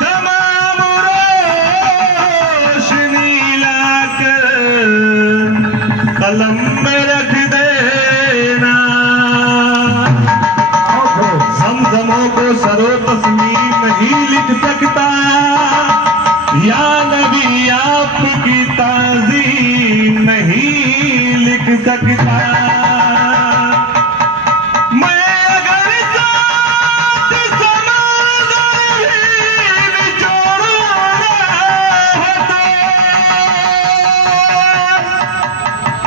तमाम रोशनी लाकर कलम में रख देना, समझमों को सरो तस्मीर नहीं लिख सकता, या नबी आपकी ताज़ीम नहीं लिख सकता। मैं अगर साथ समंदर भी निचोड़ूंगा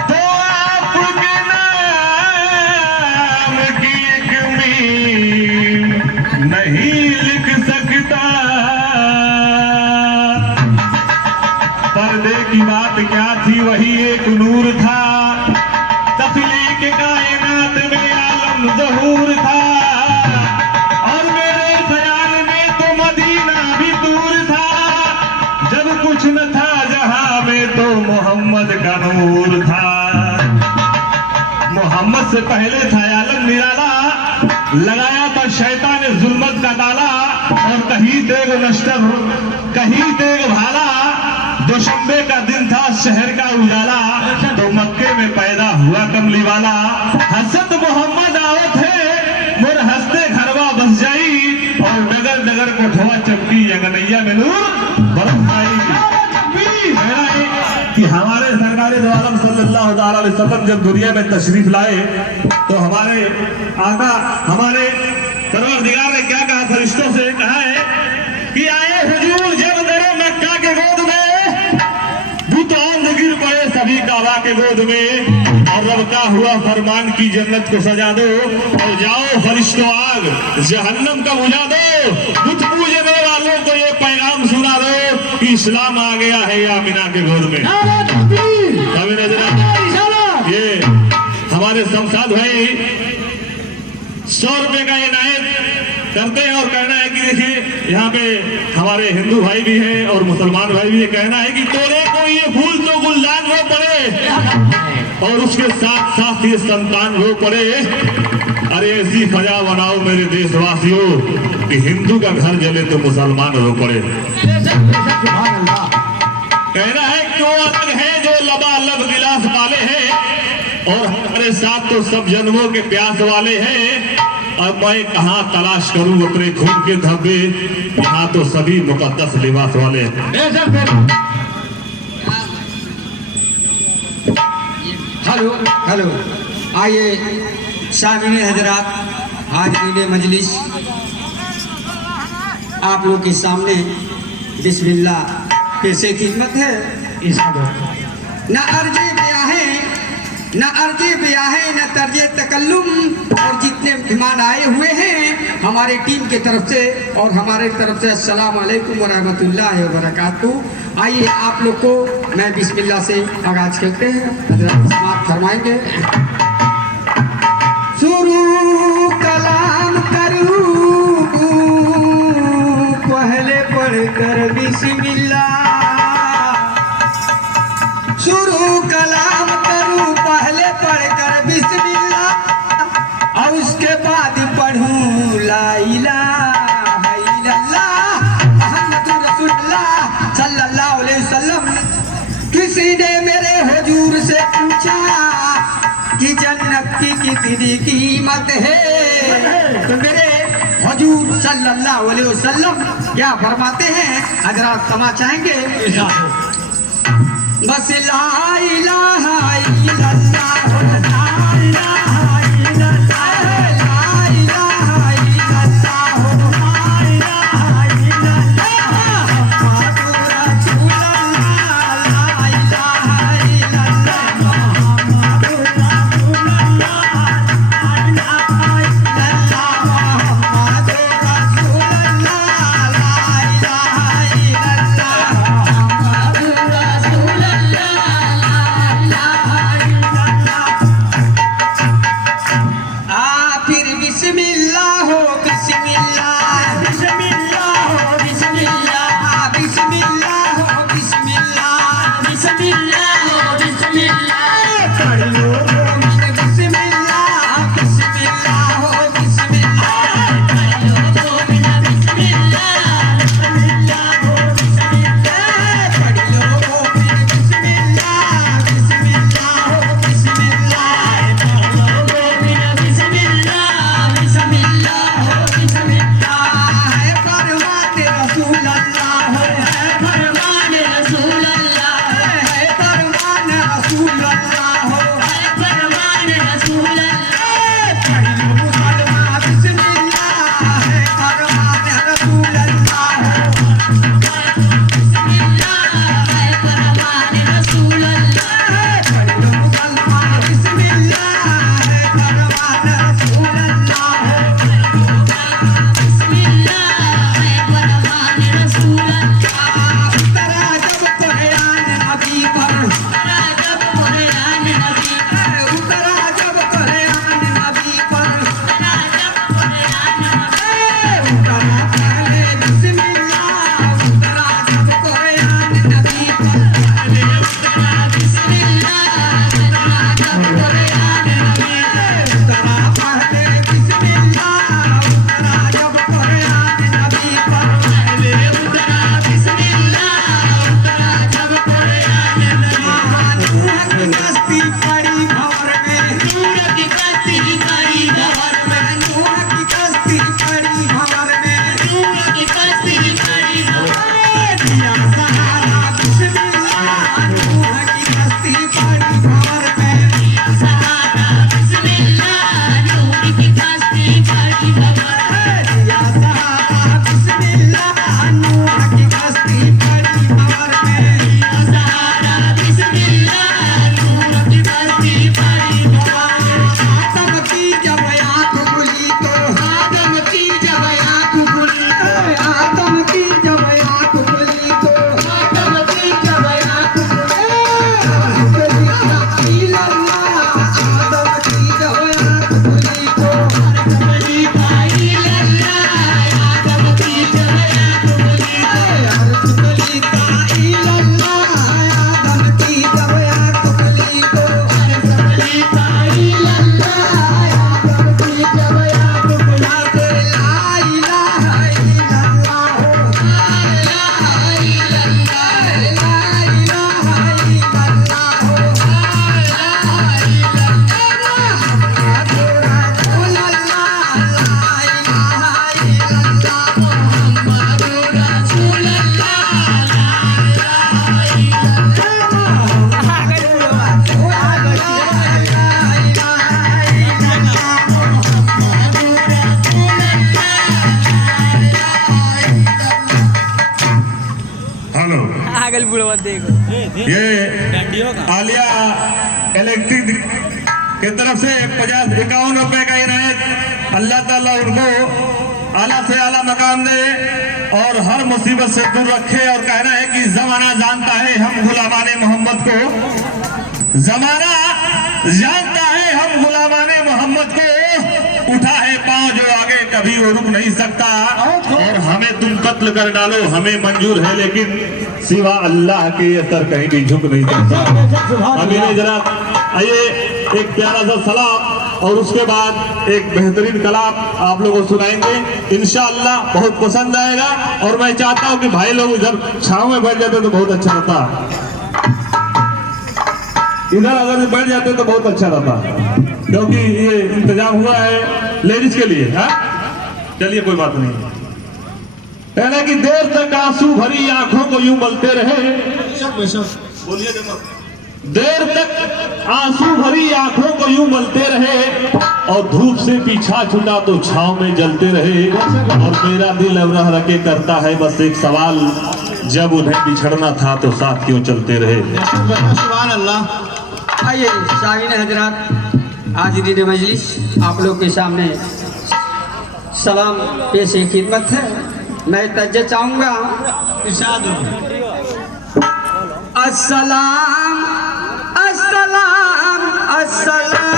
तो आपके नाम की एक मीम नहीं लिख सकता। पर्दे की बात क्या थी, वही एक नूर था, तस्लीक कायनात में आलम ज़हूर था, और मेरे ख्याल में तो मदीना भी दूर था। जब कुछ न था जहां में तो मोहम्मद का नूर था। मोहम्मद से पहले था आलम निराला, लगाया था शैतान ने जुल्मत का ताला, और कहीं देग नश्तर कहीं देग भाला। दोशंबे का दिन था शहर का उजाला, तो मक्के में पैदा हुआ कमली वाला। हसत मोहम्मद आवत है मोर हंसते घरवा बस जाई, और नगर नगर कोठवा चमकी यंगनैया में नूर बरस आई। कि हमारे सरकार दो आलम सल्लल्लाहु अलैहि वसल्लम जब दुनिया में तशरीफ लाए तो हमारे आका हमारे परवरदिगार ने क्या कहा, फरिश्तों से कहा है कि आए हुजूर जब दरे मक्का के गोद में, गिर पड़े सभी काबा के गोद में, और रब का हुआ फरमान की जन्नत को सजा दो, और जाओ फरिश्तों आग जहन्नम का बुझा दो। बुत पूजने वालों को ये पैगाम सुना दो कि इस्लाम आ गया है आमिना के गोद में। ये हमारे शमशाद भाई 100 रुपए का इनायत करते हैं, और कहना है कि देखिए यहाँ पे हमारे हिंदू भाई भी हैं और मुसलमान भाई भी है। कहना है कि तोरे को ये फूल तो गुलदान रो पड़े, और उसके साथ साथ ये संतान रो पड़े। अरे ऐसी फजा बनाओ मेरे देशवासियों कि हिंदू का घर जले तो मुसलमान रो पड़े। कहना है क्यों अलग है जो लबालब गिलास वाले हैं, और हमारे साथ तो सब जन्मों के प्यास वाले हैं। अब मैं कहाँ तलाश करूं अपने खून के धब्बे, यहाँ तो सभी मुकद्दस लिबास वाले हैं। हेलो हेलो, आइए सामने हजरात, हाज़रीन मजलिस, आप लोग के सामने बिस्मिल्लाह कैसे खिदमत है। न अर्जे ब्याहे न अर्जे ब्याहे न तर्जे तकल्लुम, और जितने मेहमान आए हुए हैं हमारे टीम के तरफ से और हमारे तरफ से अस्सलाम वालेकुम व रहमतुल्लाहि व बरकातुहू। आइए आप लोग को मैं बिस्मिल्लाह से आगाज करते हैं, हज़रत समाअत फरमाएंगे। शुरू कलाम करूँ पहले पढ़कर बिस्मिल्लाह, शुरू कलाम करूँ पहले पढ़कर बिस्मिल्लाह, और उसके बाद पढ़ूँ ला इलाहा इल्लल्लाह मुहम्मदुर रसूलुल्लाह सल्लल्लाहु अलैहि वसल्लम। किसी ने मेरे हुजूर से पूछा कि जन्नत की कितनी कीमत है, तो मेरे हुजूर सल्लल्लाहु अलैहि वसल्लम क्या फरमाते हैं, हजरात समा चाहेंगे। बस ला इलाहा इल्लल्लाह, ला इलाहा इल्लल्लाह, ला इलाहा इल्लल्लाह, ला इलाहा इल्लल्लाह, मुहम्मदुर रसूलुल्लाह, ला इलाहा इल्लल्लाह, मुहम्मदुर रसूलुल्लाह, ला इलाहा इल्लल्लाह, मुहम्मदुर रसूलुल्लाह, ला इलाहा इल्लल्लाह, मुहम्मदुर रसूलुल्लाह, ला इलाहा इल्लल्लाह। पागल बुढ़वा देखो ये आलिया इलेक्ट्रिक की तरफ से 51 रुपए का इनायत। अल्लाह ताला उनको आला से आला मकाम दे और हर मुसीबत से दूर रखे। और कहना है कि जमाना जानता है हम गुलामाने मोहम्मद को, जमाना जानता है हम गुलामाने मोहम्मद को। उठा है पांव जो आगे कभी वो रुक नहीं सकता। और हमें तुम कत्ल कर डालो हमें मंजूर है, लेकिन सिवा अल्लाह के ये सर कहीं भी झुक नहीं सकता। अभी जरा आइए एक प्यारा सा सलाम और उसके बाद एक बेहतरीन कलाम आप लोगों को सुनाएंगे इंशाअल्लाह, बहुत पसंद आएगा। और मैं चाहता हूं कि भाई लोग इधर छांव में बैठ जाते तो बहुत अच्छा रहता, इधर अगर बैठ जाते तो बहुत अच्छा रहता, क्योंकि ये इंतजाम हुआ है लेडीज के लिए। हाँ चलिए कोई बात नहीं। कहना कि देर तक आंसू भरी आंखों को यूं मलते रहे, बोलिए देर तक आंसू भरी आंखों को यूं मलते रहे और धूप से पीछा छूटा तो छांव में जलते रहे। और मेरा दिल अब रह रखे करता है बस एक सवाल, जब उन्हें बिछड़ना था तो साथ क्यों चलते रहे। सुभान अल्लाह। आइए साहिन हजरात, आज दीन मजलिस आप लोग के सामने सलाम पेश खिदमत है। मैं तज्जे चाहूँगा अस्सलाम अस्सलाम अस्सलाम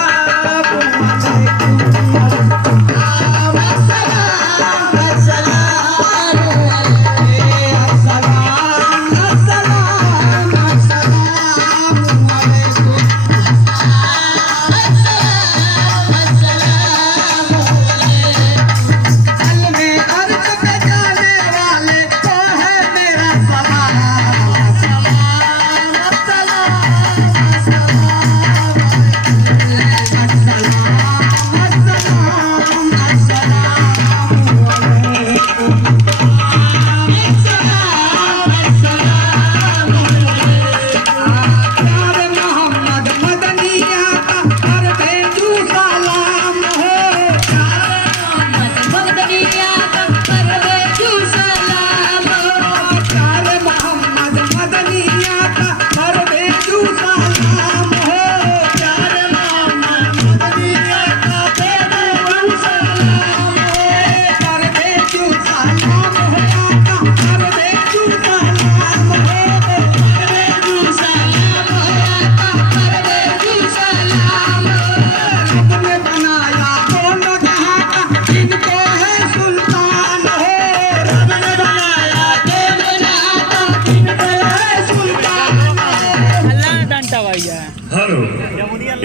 हेलो,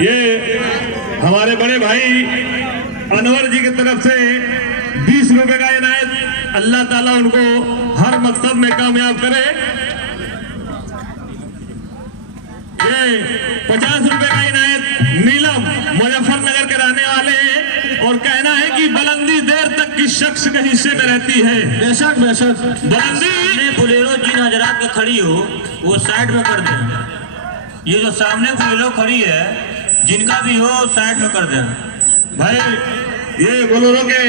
ये हमारे बड़े भाई अनवर जी की तरफ से 20 रुपए का इनायत। अल्लाह ताला उनको हर मकसद में कामयाब करे। ये 50 रुपए का इनायत नीलम मुजफ्फरनगर के रहने वाले हैं। और कहना है कि बुलंदी देर तक किस शख्स के हिस्से में रहती है। बेशक बेशक बुलंदी बोलेरो जिन हजरात की खड़ी हो वो साइड में कर दें। ये जो सामने बोलेरो खड़ी है जिनका भी हो साइड में कर दें। भाई ये बोलेरो के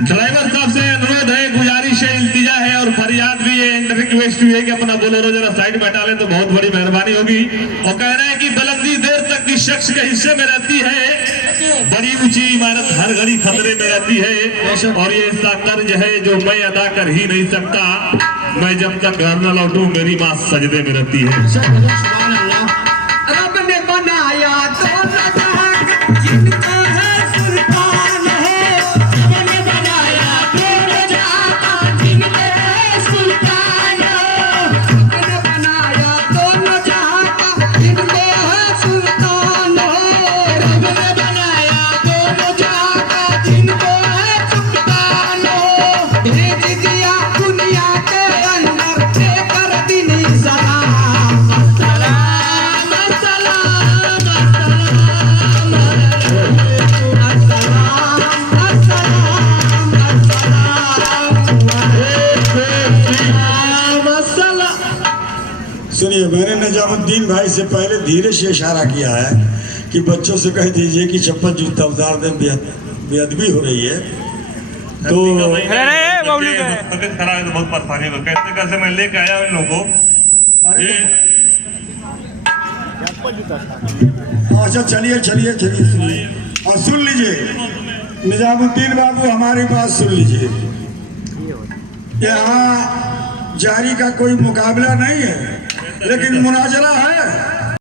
ड्राइवर साहब से अनुरोध है, गुजारिश है, इल्तिजा है और फरियाद भी है, रिक्वेस्ट भी है कि अपना बोलेरो जरा साइड में हटा लें तो बहुत बड़ी मेहरबानी होगी। और कह रहे हैं कि बुलंदी देर तक किस शख्स के हिस्से में रहती है, बड़ी ऊंची इमारत हर घड़ी खतरे में रहती है। और ये ऐसा कर्ज है जो मैं अदा कर ही नहीं सकता, मैं जब तक घर न लौटूं मेरी माँ सजदे में रहती है। रब ने बनाया तो जिनको है सुल्तान है, रब ने बनाया तो जिनको है सुल्तान है, रब ने बनाया तो जिनको है सुल्तान है, रब ने बनाया तो जिनको है सुल्तान है। भेज दिया दुनिया के अंदर देकर दीनी सलाम सलाम सलाम सुनिए, मैंने निजामुद्दीन भाई से पहले धीरे से इशारा किया है कि बच्चों से कह दीजिए कि चप्पल जूता उतार दें, बेअदबी हो रही है। तो तबीयत खराब है तो बहुत परेशानी हो, कैसे कैसे मैं लेके आया इन लोगों को। अरे अच्छा चलिए चलिए चलिए सुनिए और सुन लीजिए निजामुद्दीन बाबू हमारी बात सुन लीजिए। यहाँ जारी का कोई मुकाबला नहीं है लेकिन मुनाजरा है।